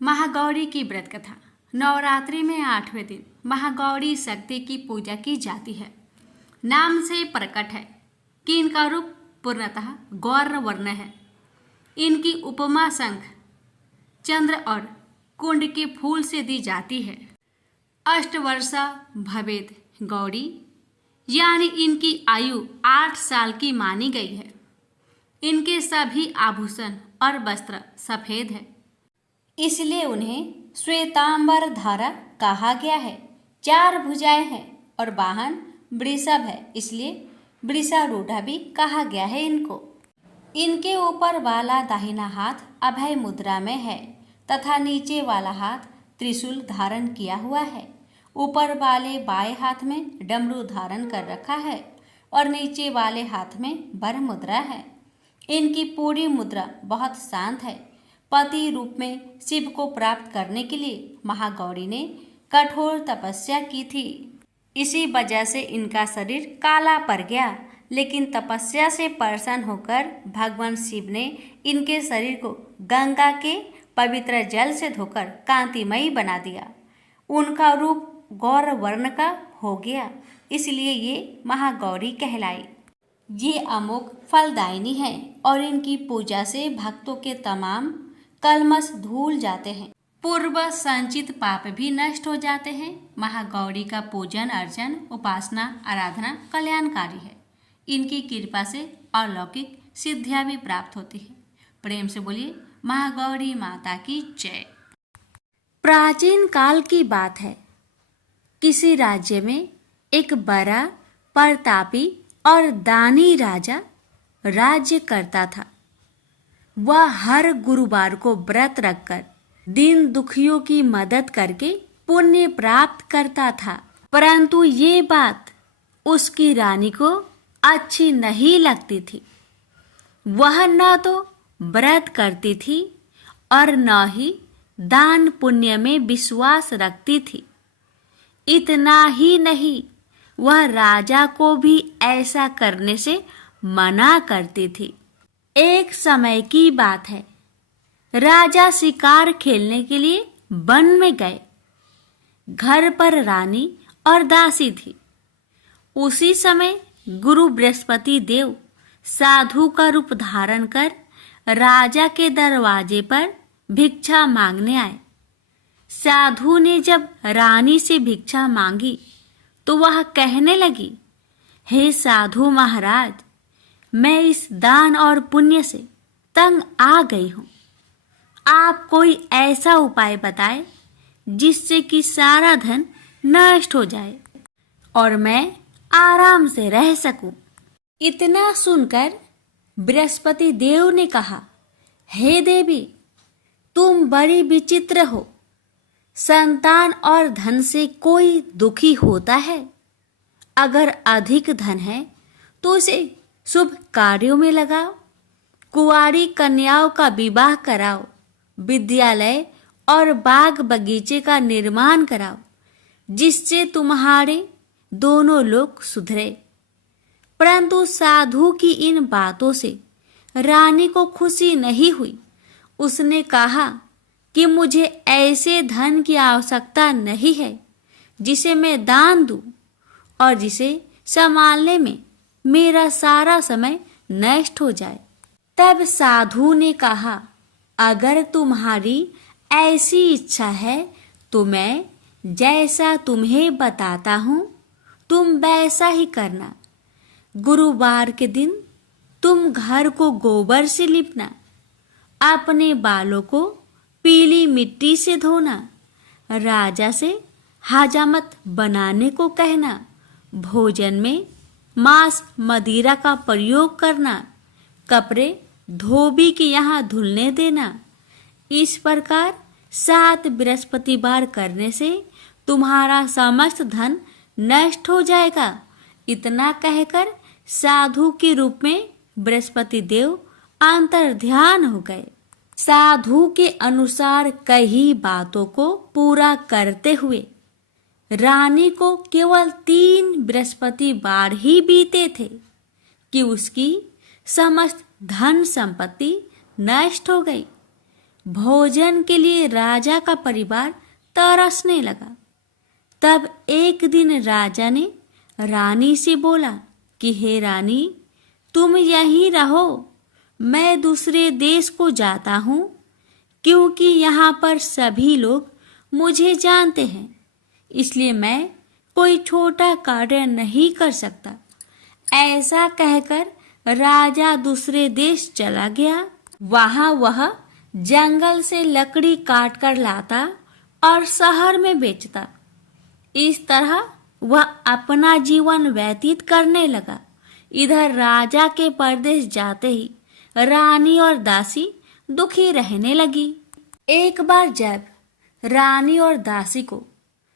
महागौरी की व्रत कथा। नवरात्रि में 8वें दिन महागौरी शक्ति की पूजा की जाती है। नाम से प्रकट है कि इनका रूप पूर्णतः गौर वर्ण है। इनकी उपमा शंख, चंद्र और कुंड के फूल से दी जाती है। अष्टवर्षा भवेद गौरी यानी इनकी आयु 8 साल की मानी गई है। इनके सभी आभूषण और वस्त्र सफेद है, इसलिए उन्हें श्वेतांबर धारा कहा गया है। 4 भुजाएं हैं और वाहन वृषभ है, इसलिए वृषारूढ़ा भी कहा गया है इनको। इनके ऊपर वाला दाहिना हाथ अभय मुद्रा में है तथा नीचे वाला हाथ त्रिशूल धारण किया हुआ है। ऊपर वाले बाएं हाथ में डमरू धारण कर रखा है और नीचे वाले हाथ में वर मुद्रा है। इनकी पूरी मुद्रा बहुत शांत है। पति रूप में शिव को प्राप्त करने के लिए महागौरी ने कठोर तपस्या की थी। इसी वजह से इनका शरीर काला पड़ गया, लेकिन तपस्या से प्रसन्न होकर भगवान शिव ने इनके शरीर को गंगा के पवित्र जल से धोकर कांतिमयी बना दिया। उनका रूप गौर वर्ण का हो गया, इसलिए ये महागौरी कहलाई। ये अमोघ फलदायिनी है और इनकी पूजा से भक्तों के तमाम कलमश धूल जाते हैं। पूर्व संचित पाप भी नष्ट हो जाते हैं। महागौरी का पूजन अर्चन उपासना आराधना कल्याणकारी है। इनकी कृपा से अलौकिक सिद्धियां भी प्राप्त होती है। प्रेम से बोलिए महागौरी माता की जय। प्राचीन काल की बात है। किसी राज्य में एक बड़ा प्रतापी और दानी राजा राज्य करता था। वह हर गुरुवार को व्रत रखकर दीन दुखियों की मदद करके पुण्य प्राप्त करता था। परंतु ये बात उसकी रानी को अच्छी नहीं लगती थी। वह न तो व्रत करती थी और न ही दान पुण्य में विश्वास रखती थी। इतना ही नहीं, वह राजा को भी ऐसा करने से मना करती थी। एक समय की बात है। राजा शिकार खेलने के लिए वन में गए। घर पर रानी और दासी थी। उसी समय गुरु बृहस्पति देव साधु का रूप धारण कर राजा के दरवाजे पर भिक्षा मांगने आए। साधु ने जब रानी से भिक्षा मांगी तो वह कहने लगी, हे साधु महाराज, मैं इस दान और पुण्य से तंग आ गई हूँ। आप कोई ऐसा उपाय बताएं जिससे कि सारा धन नष्ट हो जाए और मैं आराम से रह सकूं। इतना सुनकर बृहस्पति देव ने कहा, हे देवी, तुम बड़ी विचित्र हो। संतान और धन से कोई दुखी होता है। अगर अधिक धन है तो उसे शुभ कार्यों में लगाओ। कुंवारी कन्याओं का विवाह कराओ। विद्यालय और बाग बगीचे का निर्माण कराओ, जिससे तुम्हारे दोनों लोग सुधरे। परंतु साधु की इन बातों से रानी को खुशी नहीं हुई। उसने कहा कि मुझे ऐसे धन की आवश्यकता नहीं है जिसे मैं दान दूं और जिसे संभालने में मेरा सारा समय नष्ट हो जाए। तब साधु ने कहा, अगर तुम्हारी ऐसी इच्छा है तो मैं जैसा तुम्हें बताता हूँ तुम वैसा ही करना। गुरुवार के दिन तुम घर को गोबर से लिपना, अपने बालों को पीली मिट्टी से धोना, राजा से हजामत बनाने को कहना, भोजन में मांस मदिरा का प्रयोग करना, कपड़े धोबी के यहाँ धुलने देना। इस प्रकार 7 बृहस्पतिवार करने से तुम्हारा समस्त धन नष्ट हो जाएगा। इतना कहकर साधु के रूप में बृहस्पति देव अंतर्ध्यान हो गए। साधु के अनुसार कई बातों को पूरा करते हुए रानी को केवल 3 बृहस्पतिवार ही बीते थे कि उसकी समस्त धन संपत्ति नष्ट हो गई। भोजन के लिए राजा का परिवार तरसने लगा। तब एक दिन राजा ने रानी से बोला कि हे रानी, तुम यहीं रहो, मैं दूसरे देश को जाता हूँ, क्योंकि यहाँ पर सभी लोग मुझे जानते हैं, इसलिए मैं कोई छोटा कार्य नहीं कर सकता। ऐसा कहकर राजा दूसरे देश चला गया। वहाँ वह जंगल से लकड़ी काट कर लाता और शहर में बेचता। इस तरह वह अपना जीवन व्यतीत करने लगा। इधर राजा के परदेश जाते ही रानी और दासी दुखी रहने लगी। एक बार जब रानी और दासी को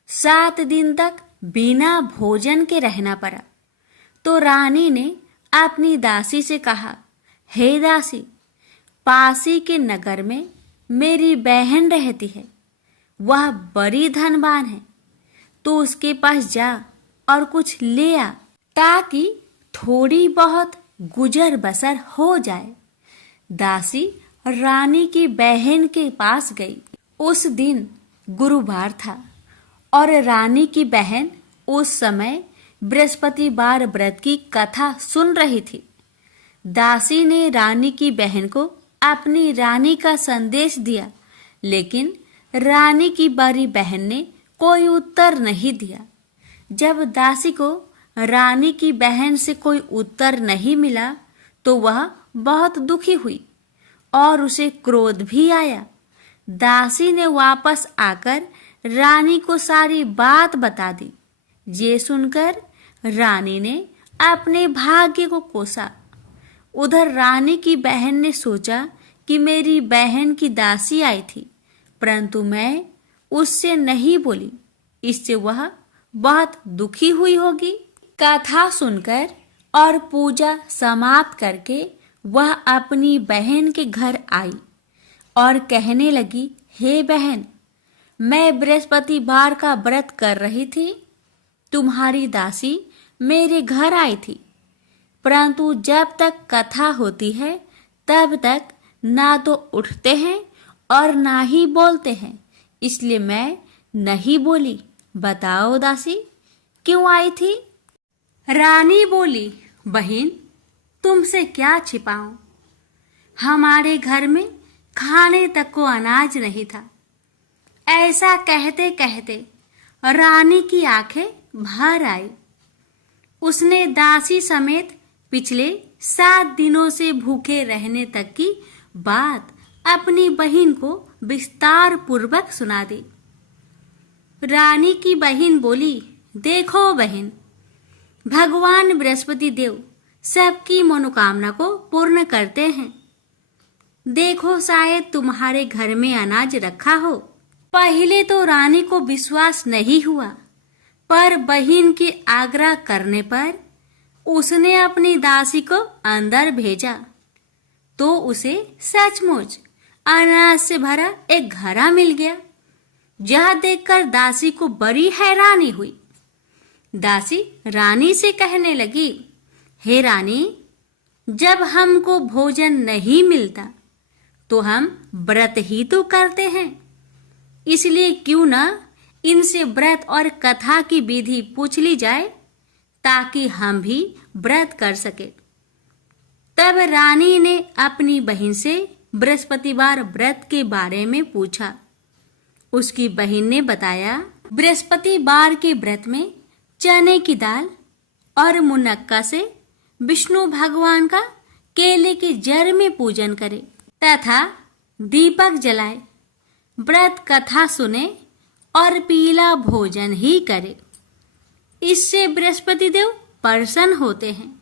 7 दिन तक बिना भोजन के रहना पड़ा, तो रानी ने अपनी दासी से कहा, हे दासी, पासी के नगर में मेरी बहन रहती है, वह बड़ी धनवान है, तो उसके पास जा और कुछ ले आ, ताकि थोड़ी बहुत गुजर बसर हो जाए। दासी रानी की बहन के पास गई। उस दिन गुरुवार था और रानी की बहन उस समय बृहस्पतिवार व्रत की कथा सुन रही थी। दासी ने रानी की बहन को अपनी रानी का संदेश दिया, लेकिन रानी की बड़ी बहन ने कोई उत्तर नहीं दिया। जब दासी को रानी की बहन से कोई उत्तर नहीं मिला, तो वह बहुत दुखी हुई और उसे क्रोध भी आया। दासी ने वापस आकर रानी को सारी बात बता दी। ये सुनकर रानी ने अपने भाग्य को कोसा। उधर रानी की बहन ने सोचा कि मेरी बहन की दासी आई थी, परंतु मैं उससे नहीं बोली, इससे वह बहुत दुखी हुई होगी। कथा सुनकर और पूजा समाप्त करके वह अपनी बहन के घर आई और कहने लगी, हे बहन, मैं बृहस्पतिवार का व्रत कर रही थी, तुम्हारी दासी मेरे घर आई थी, परंतु जब तक कथा होती है तब तक ना तो उठते हैं और ना ही बोलते हैं, इसलिए मैं नहीं बोली। बताओ दासी, क्यों आई थी? रानी बोली, बहन, तुमसे क्या छिपाऊं, हमारे घर में खाने तक को अनाज नहीं था। ऐसा कहते कहते रानी की आंखें भर आई। उसने दासी समेत पिछले 7 दिनों से भूखे रहने तक की बात अपनी बहन को विस्तार पूर्वक सुना दी। रानी की बहन बोली, देखो बहन, भगवान बृहस्पति देव सबकी मनोकामना को पूर्ण करते हैं। देखो, शायद तुम्हारे घर में अनाज रखा हो। पहले तो रानी को विश्वास नहीं हुआ, पर बहन के आग्रह करने पर उसने अपनी दासी को अंदर भेजा, तो उसे सचमुच अनाज से भरा एक घड़ा मिल गया। यह देखकर दासी को बड़ी हैरानी हुई। दासी रानी से कहने लगी, हे रानी, जब हमको भोजन नहीं मिलता तो हम व्रत ही तो करते हैं, इसलिए क्यों ना इनसे व्रत और कथा की विधि पूछ ली जाए, ताकि हम भी व्रत कर सके। तब रानी ने अपनी बहन से बृहस्पतिवार व्रत के बारे में पूछा। उसकी बहन ने बताया, बृहस्पतिवार के व्रत में चने की दाल और मुनक्का से विष्णु भगवान का केले के जड़ में पूजन करे तथा दीपक जलाए, व्रत कथा सुने और पीला भोजन ही करे। इससे बृहस्पति देव प्रसन्न होते हैं।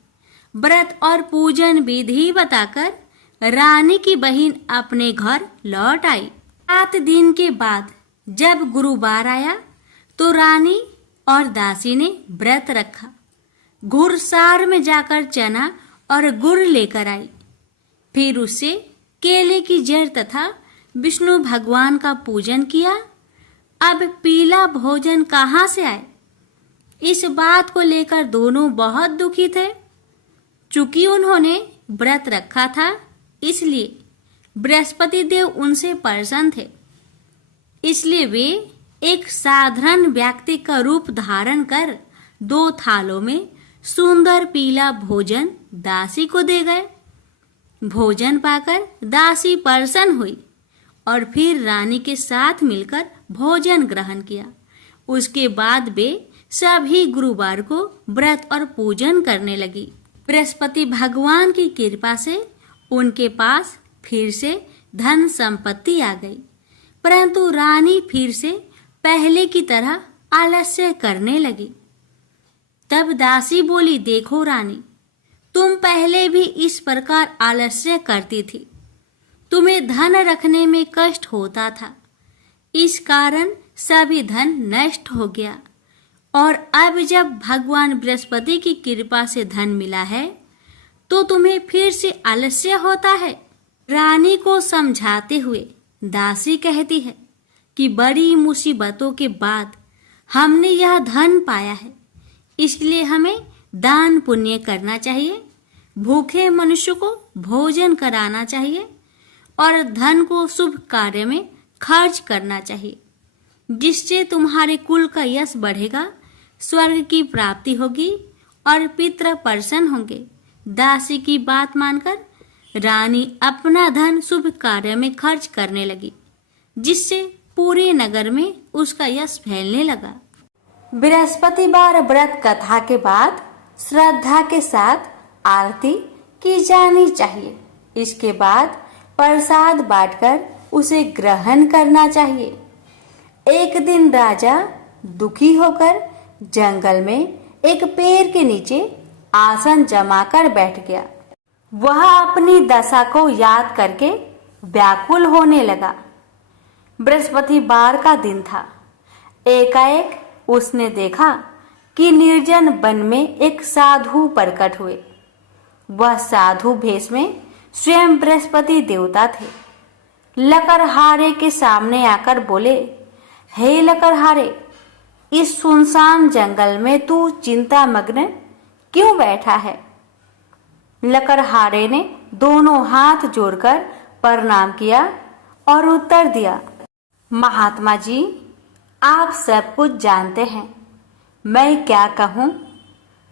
व्रत और पूजन विधि बताकर रानी की बहन अपने घर लौट आई। 7 दिन के बाद जब गुरुवार आया तो रानी और दासी ने व्रत रखा। घुड़सार में जाकर चना और गुड़ लेकर आई। फिर उससे केले की जड़ तथा विष्णु भगवान का पूजन किया। अब पीला भोजन कहाँ से आए, इस बात को लेकर दोनों बहुत दुखी थे। चूंकि उन्होंने व्रत रखा था, इसलिए बृहस्पति देव उनसे प्रसन्न थे, इसलिए वे एक साधारण व्यक्ति का रूप धारण कर 2 थालों में सुंदर पीला भोजन दासी को दे गए। भोजन पाकर दासी प्रसन्न हुई और फिर रानी के साथ मिलकर भोजन ग्रहण किया। उसके बाद वे सभी गुरुवार को व्रत और पूजन करने लगी। बृहस्पति भगवान की कृपा से उनके पास फिर से धन संपत्ति आ गई, परंतु रानी फिर से पहले की तरह आलस्य करने लगी। तब दासी बोली, देखो रानी, तुम पहले भी इस प्रकार आलस्य करती थी। तुम्हें धन रखने में कष्ट होता था, इस कारण सभी धन नष्ट हो गया, और अब जब भगवान बृहस्पति की कृपा से धन मिला है तो तुम्हें फिर से आलस्य होता है। रानी को समझाते हुए दासी कहती है कि बड़ी मुसीबतों के बाद हमने यह धन पाया है, इसलिए हमें दान पुण्य करना चाहिए, भूखे मनुष्य को भोजन कराना चाहिए और धन को शुभ कार्य में खर्च करना चाहिए, जिससे तुम्हारे कुल का यश बढ़ेगा, स्वर्ग की प्राप्ति होगी और पितृ प्रसन्न होंगे। दासी की बात मानकर रानी अपना धन शुभ कार्य में खर्च करने लगी, जिससे पूरे नगर में उसका यश फैलने लगा। बृहस्पतिवार व्रत कथा के बाद श्रद्धा के साथ आरती की जानी चाहिए। इसके बाद प्रसाद बांटकर उसे ग्रहण करना चाहिए। एक दिन राजा दुखी होकर जंगल में एक पेड़ के नीचे आसन जमाकर बैठ गया। वह अपनी दशा को याद करके व्याकुल होने लगा। बृहस्पतिवार का दिन था। एकाएक उसने देखा कि निर्जन वन में एक साधु प्रकट हुए। वह साधु भेष में स्वयं बृहस्पति देवता थे। लकड़हारे के सामने आकर बोले, हे लकड़हारे, इस सुनसान जंगल में तू चिंता मग्न क्यों बैठा है? लकड़हारे ने दोनों हाथ जोड़कर प्रणाम किया और उत्तर दिया, महात्मा जी, आप सब कुछ जानते हैं, मैं क्या कहूँ?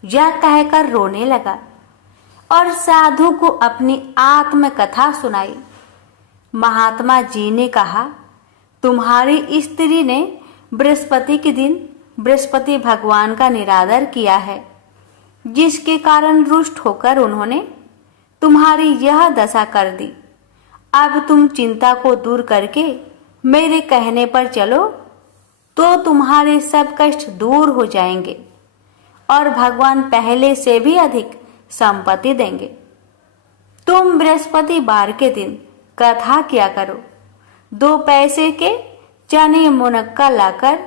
यह कहकर रोने लगा और साधु को अपनी आत्मकथा सुनाई। महात्मा जी ने कहा, तुम्हारी स्त्री ने बृहस्पति के दिन बृहस्पति भगवान का निरादर किया है, जिसके कारण रुष्ट होकर उन्होंने तुम्हारी यह दशा कर दी। अब तुम चिंता को दूर करके मेरे कहने पर चलो तो तुम्हारे सब कष्ट दूर हो जाएंगे और भगवान पहले से भी अधिक संपत्ति देंगे। तुम बृहस्पतिवार के दिन कथा किया करो। 2 पैसे के चने मुनक्का लाकर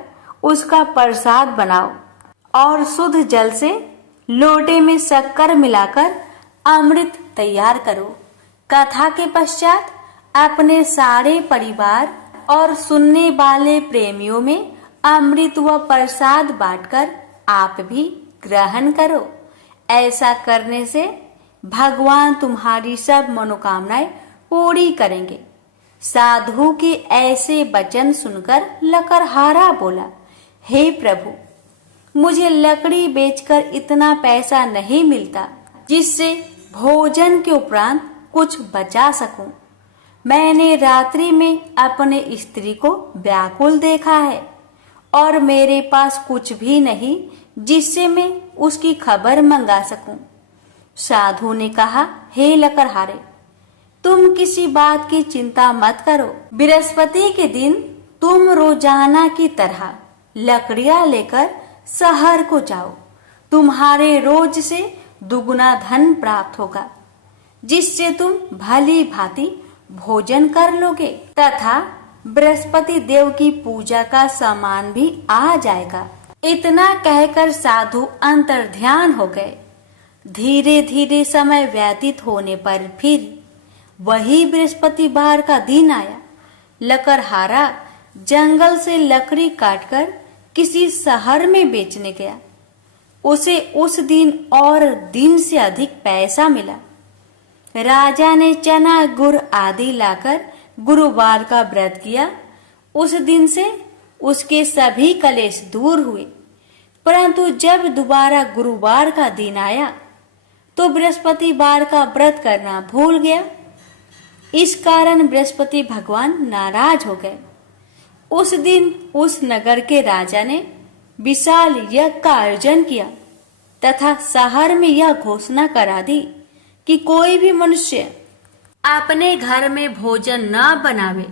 उसका प्रसाद बनाओ और शुद्ध जल से लोटे में शक्कर मिलाकर अमृत तैयार करो। कथा के पश्चात अपने सारे परिवार और सुनने वाले प्रेमियों में अमृत व प्रसाद बांटकर आप भी ग्रहण करो। ऐसा करने से भगवान तुम्हारी सब मनोकामनाएं पूरी करेंगे। साधु के ऐसे वचन सुनकर लकड़हारा बोला, हे प्रभु, मुझे लकड़ी बेचकर इतना पैसा नहीं मिलता जिससे भोजन के उपरांत कुछ बचा सकूं। मैंने रात्रि में अपने स्त्री को व्याकुल देखा है और मेरे पास कुछ भी नहीं जिससे मैं उसकी खबर मंगा सकूं। साधु ने कहा, हे लकड़हारे, तुम किसी बात की चिंता मत करो। बृहस्पति के दिन तुम रोजाना की तरह लकड़ियां लेकर शहर को जाओ। तुम्हारे रोज से दुगुना धन प्राप्त होगा, जिससे तुम भली भांति भोजन कर लोगे तथा बृहस्पति देव की पूजा का सामान भी आ जाएगा। इतना कहकर साधु अंतर्ध्यान हो गए। धीरे धीरे समय व्यतीत होने पर फिर वही बृहस्पतिवार का दिन आया। लकड़हारा जंगल से लकड़ी काटकर किसी शहर में बेचने गया। उसे उस दिन और दिन से अधिक पैसा मिला। राजा ने चना गुड़ आदि लाकर गुरुवार का व्रत किया। उस दिन से उसके सभी कलेश दूर हुए। परंतु जब दोबारा गुरुवार का दिन आया तो बृहस्पतिवार का व्रत करना भूल गया। इस कारण बृहस्पति भगवान नाराज हो गए। उस दिन उस नगर के राजा ने विशाल यज्ञ का आयोजन किया तथा शहर में यह घोषणा करा दी कि कोई भी मनुष्य अपने घर में भोजन न बनावे,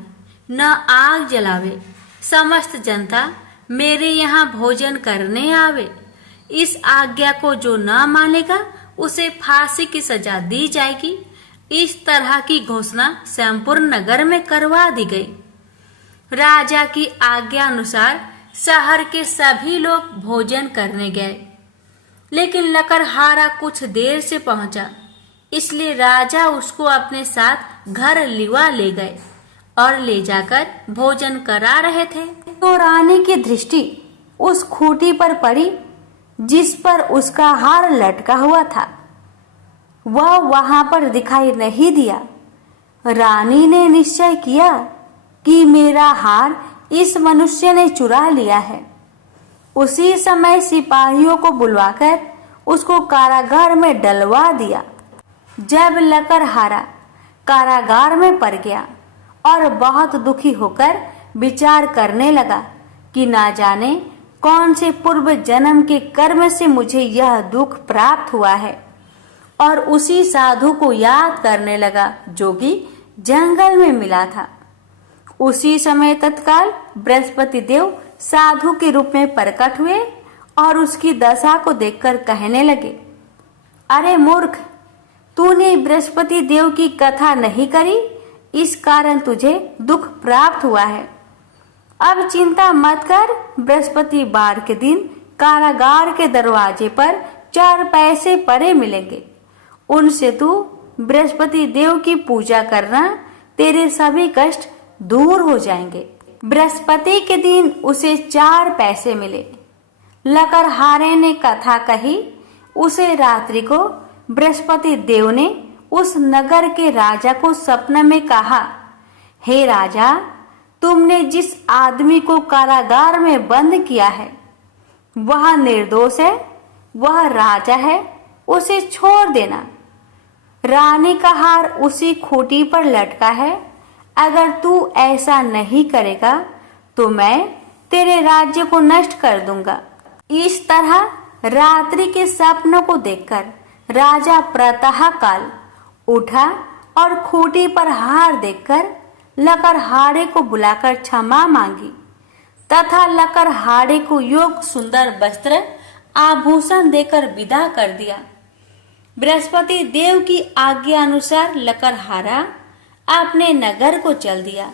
न आग जलावे। समस्त जनता मेरे यहाँ भोजन करने आवे। इस आज्ञा को जो न मानेगा उसे फांसी की सजा दी जाएगी। इस तरह की घोषणा संपूर्ण नगर में करवा दी गई। राजा की आज्ञा अनुसार शहर के सभी लोग भोजन करने गए, लेकिन लकड़हारा कुछ देर से पहुंचा, इसलिए राजा उसको अपने साथ घर लिवा ले गए और ले जाकर भोजन करा रहे थे तो रानी की दृष्टि उस खूंटी पर पड़ी जिस पर उसका हार लटका हुआ था। वह वहां पर दिखाई नहीं दिया। रानी ने निश्चय किया कि मेरा हार इस मनुष्य ने चुरा लिया है। उसी समय सिपाहियों को बुलवाकर उसको कारागार में डलवा दिया। जब लकड़हारा कारागार में पड़ गया और बहुत दुखी होकर विचार करने लगा कि ना जाने कौन से पूर्व जन्म के कर्म से मुझे यह दुख प्राप्त हुआ है, और उसी साधु को याद करने लगा जो कि जंगल में मिला था। उसी समय तत्काल बृहस्पति देव साधु के रूप में प्रकट हुए और उसकी दशा को देखकर कहने लगे, अरे मूर्ख, तूने बृहस्पति देव की कथा नहीं करी, इस कारण तुझे दुख प्राप्त हुआ है। अब चिंता मत कर। बृहस्पतिवार के दिन कारागार के दरवाजे पर 4 पैसे पड़े मिलेंगे। उनसे तू बृहस्पति देव की पूजा करना, तेरे सभी कष्ट दूर हो जाएंगे। बृहस्पति के दिन उसे 4 पैसे मिले। लकड़हारे ने कथा कही। उसे रात्रि को बृहस्पति देव ने उस नगर के राजा को सपन में कहा, हे राजा, तुमने जिस आदमी को कारागार में बंद किया है वह निर्दोष है, वह राजा है, उसे छोड़ देना। रानी का हार उसी खूंटी पर लटका है। अगर तू ऐसा नहीं करेगा तो मैं तेरे राज्य को नष्ट कर दूंगा। इस तरह रात्रि के सपनों को देखकर राजा प्रातः काल उठा और खूंटी पर हार देखकर लकड़हारे को बुलाकर क्षमा मांगी तथा लकड़हारे को योग सुंदर वस्त्र आभूषण देकर विदा कर दिया। बृहस्पति देव की आज्ञा अनुसार लकड़हारा अपने नगर को चल दिया।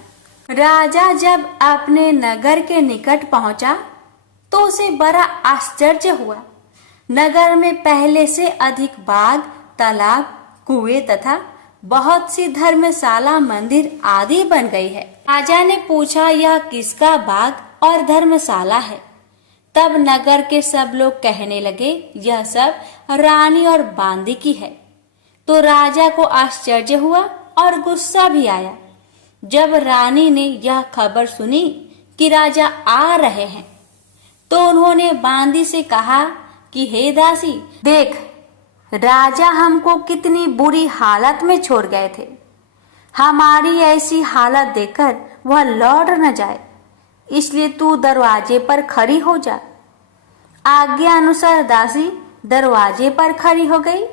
राजा जब अपने नगर के निकट पहुंचा तो उसे बड़ा आश्चर्य हुआ। नगर में पहले से अधिक बाग, तालाब, कुएं तथा बहुत सी धर्मशाला, मंदिर आदि बन गई है। राजा ने पूछा, यह किसका बाग और धर्मशाला है? तब नगर के सब लोग कहने लगे, यह सब रानी और बांदी की है। तो राजा को आश्चर्य हुआ और गुस्सा भी आया। जब रानी ने यह खबर सुनी कि राजा आ रहे हैं तो उन्होंने बांदी से कहा कि हे दासी, देख, राजा हमको कितनी बुरी हालत में छोड़ गए थे। हमारी ऐसी हालत देखकर वह लौट न जाए, इसलिए तू दरवाजे पर खड़ी हो जा। आज्ञा अनुसार दासी दरवाजे पर खड़ी हो गई।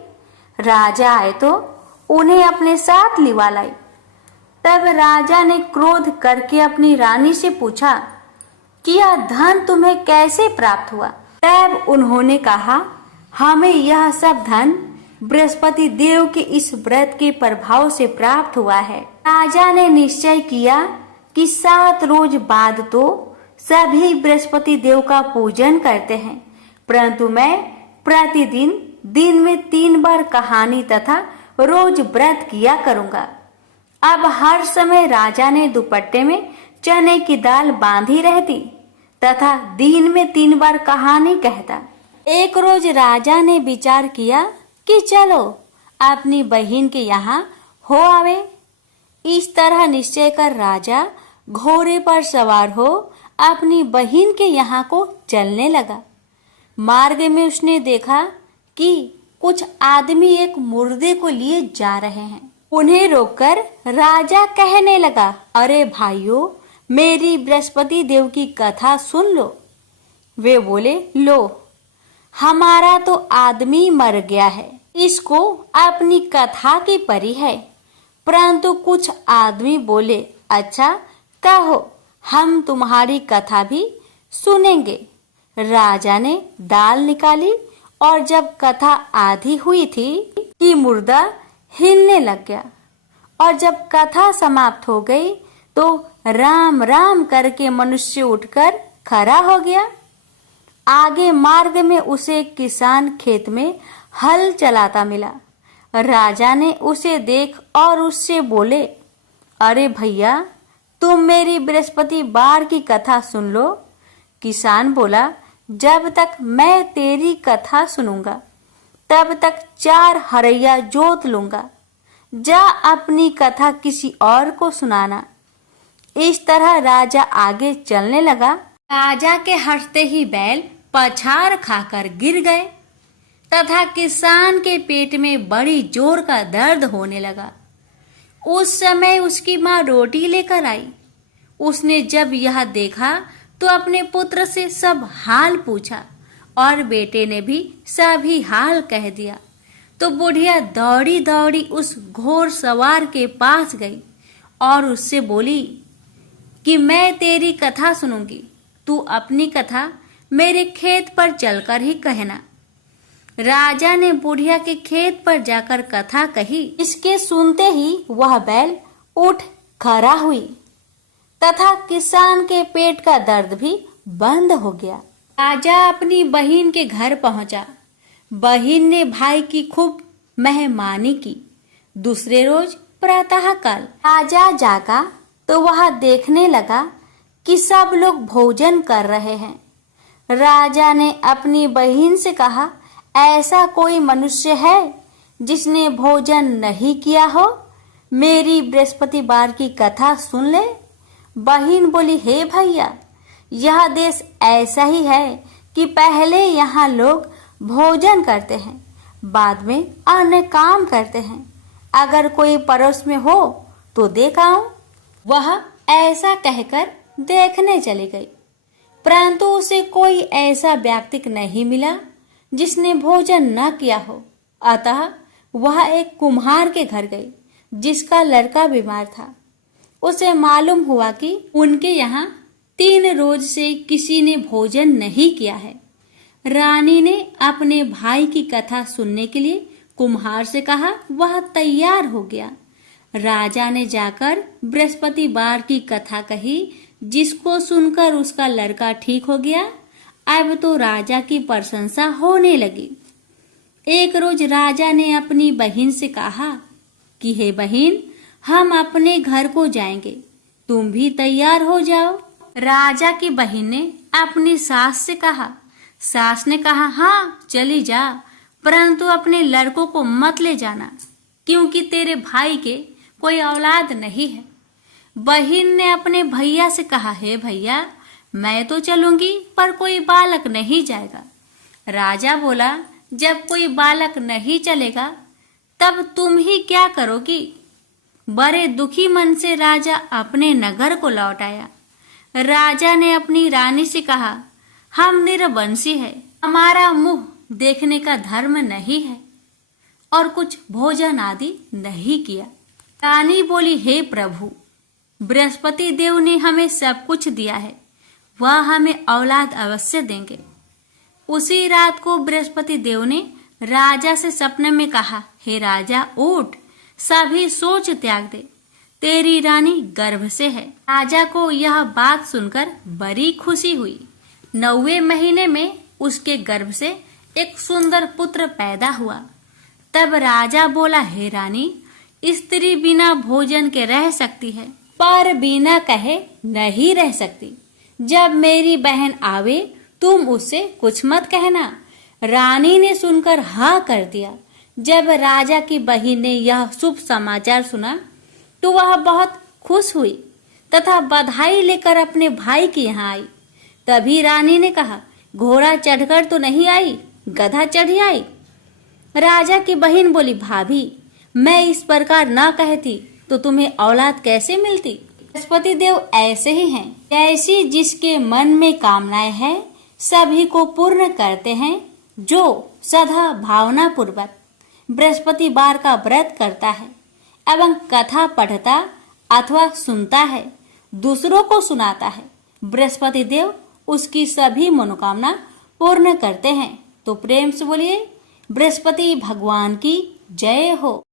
राजा आए तो उन्हें अपने साथ लिवा लाई। तब राजा ने क्रोध करके अपनी रानी से पूछा कि यह धन तुम्हें कैसे प्राप्त हुआ? तब उन्होंने कहा, हमें यह सब धन बृहस्पति देव के इस व्रत के प्रभाव से प्राप्त हुआ है। राजा ने निश्चय किया कि 7 रोज बाद तो सभी बृहस्पति देव का पूजन करते हैं, परंतु मैं प्रतिदिन दिन में 3 बार कहानी तथा रोज व्रत किया करूंगा। अब हर समय राजा ने दुपट्टे में चने की दाल बांधी रहती तथा दिन में 3 बार कहानी कहता। एक रोज राजा ने विचार किया कि चलो अपनी बहन के यहाँ हो आवे। इस तरह निश्चय कर राजा घोड़े पर सवार हो अपनी बहन के यहाँ को चलने लगा। मार्ग में उसने देखा कि कुछ आदमी एक मुर्दे को लिए जा रहे हैं। उन्हें रोककर राजा कहने लगा, अरे भाइयों, मेरी बृहस्पति देव की कथा सुन लो। वे बोले, लो, हमारा तो आदमी मर गया है, इसको अपनी कथा की परी है। परंतु कुछ आदमी बोले, अच्छा कहो, हम तुम्हारी कथा भी सुनेंगे। राजा ने दाल निकाली और जब कथा आधी हुई थी कि मुर्दा हिलने लग गया, और जब कथा समाप्त हो गई तो राम राम करके मनुष्य उठकर खड़ा हो गया। आगे मार्ग में उसे किसान खेत में हल चलाता मिला। राजा ने उसे देख और उससे बोले, अरे भैया, तुम मेरी बृहस्पति बार की कथा सुन लो। किसान बोला, जब तक मैं तेरी कथा सुनूंगा तब तक 4 हरैया जोत लूंगा। जा अपनी कथा किसी और को सुनाना। इस तरह राजा आगे चलने लगा। राजा के हटते ही बैल पछाड़ खाकर गिर गए तथा किसान के पेट में बड़ी जोर का दर्द होने लगा। उस समय उसकी माँ रोटी लेकर आई। उसने जब यह देखा तो अपने पुत्र से सब हाल पूछा और बेटे ने भी सभी हाल कह दिया। तो बुढ़िया दौड़ी दौड़ी उस घोड़ सवार के पास गई और उससे बोली कि मैं तेरी कथा सुनूंगी, तू अपनी कथा मेरे खेत पर चलकर ही कहना। राजा ने बुढ़िया के खेत पर जाकर कथा कही। इसके सुनते ही वह बैल उठ खड़ा हुई तथा किसान के पेट का दर्द भी बंद हो गया। राजा अपनी बहन के घर पहुंचा। बहन ने भाई की खूब मेहमानी की। दूसरे रोज प्रातःकाल राजा जागा तो वह देखने लगा कि सब लोग भोजन कर रहे हैं। राजा ने अपनी बहन से कहा, ऐसा कोई मनुष्य है जिसने भोजन नहीं किया हो? मेरी बृहस्पति बार की कथा सुन ले। बहन बोली, हे भैया, यह देश ऐसा ही है कि पहले यहाँ लोग भोजन करते हैं, बाद में अन्य काम करते हैं। अगर कोई पड़ोस में हो तो देख आओ। वह ऐसा कहकर देखने चली गई, परंतु उसे कोई ऐसा व्यक्ति नहीं मिला जिसने भोजन न किया हो। अतः वह एक कुम्हार के घर गई जिसका लड़का बीमार था। उसे मालूम हुआ कि उनके यहाँ 3 रोज से किसी ने भोजन नहीं किया है। रानी ने अपने भाई की कथा सुनने के लिए कुम्हार से कहा। वह तैयार हो गया। राजा ने जाकर बृहस्पति बार की कथा कही, जिसको सुनकर उसका लड़का ठीक हो गया। अब तो राजा की प्रशंसा होने लगी। एक रोज राजा ने अपनी बहन से कहा कि हे बहन, हम अपने घर को जाएंगे, तुम भी तैयार हो जाओ। राजा की बहन ने अपनी सास से कहा। सास ने कहा, हाँ चली जा, परंतु अपने लड़कों को मत ले जाना, क्योंकि तेरे भाई के कोई औलाद नहीं है। बहन ने अपने भैया से कहा, हे भैया, मैं तो चलूंगी पर कोई बालक नहीं जाएगा। राजा बोला, जब कोई बालक नहीं चलेगा तब तुम ही क्या करोगी? बड़े दुखी मन से राजा अपने नगर को लौट आया। राजा ने अपनी रानी से कहा, हम निरवंशी है, हमारा मुंह देखने का धर्म नहीं है और कुछ भोजन आदि नहीं किया। रानी बोली, हे प्रभु, बृहस्पति देव ने हमें सब कुछ दिया है, वह हमें औलाद अवश्य देंगे। उसी रात को बृहस्पति देव ने राजा से सपने में कहा, हे राजा, उठ, सभी सोच त्याग दे, तेरी रानी गर्भ से है। राजा को यह बात सुनकर बड़ी खुशी हुई। 9वें महीने में उसके गर्भ से एक सुंदर पुत्र पैदा हुआ। तब राजा बोला, हे रानी, स्त्री बिना भोजन के रह सकती है, पर बिना कहे नहीं रह सकती। जब मेरी बहन आवे तुम उससे कुछ मत कहना। रानी ने सुनकर हाँ कर दिया। जब राजा की बहन ने यह शुभ समाचार सुना तो वह बहुत खुश हुई तथा बधाई लेकर अपने भाई के यहाँ आई। तभी रानी ने कहा, घोड़ा चढ़कर तो नहीं आई, गधा चढ़ी आई। राजा की बहन बोली, भाभी मैं इस प्रकार न कहती तो तुम्हें औलाद कैसे मिलती। बृहस्पति देव ऐसे ही हैं, ऐसी जिसके मन में कामनाएं हैं सभी को पूर्ण करते हैं। जो सदा भावना पूर्वक बृहस्पतिवार का व्रत करता है एवं कथा पढ़ता अथवा सुनता है, दूसरों को सुनाता है, बृहस्पति देव उसकी सभी मनोकामना पूर्ण करते हैं। तो प्रेम से बोलिए बृहस्पति भगवान की जय हो।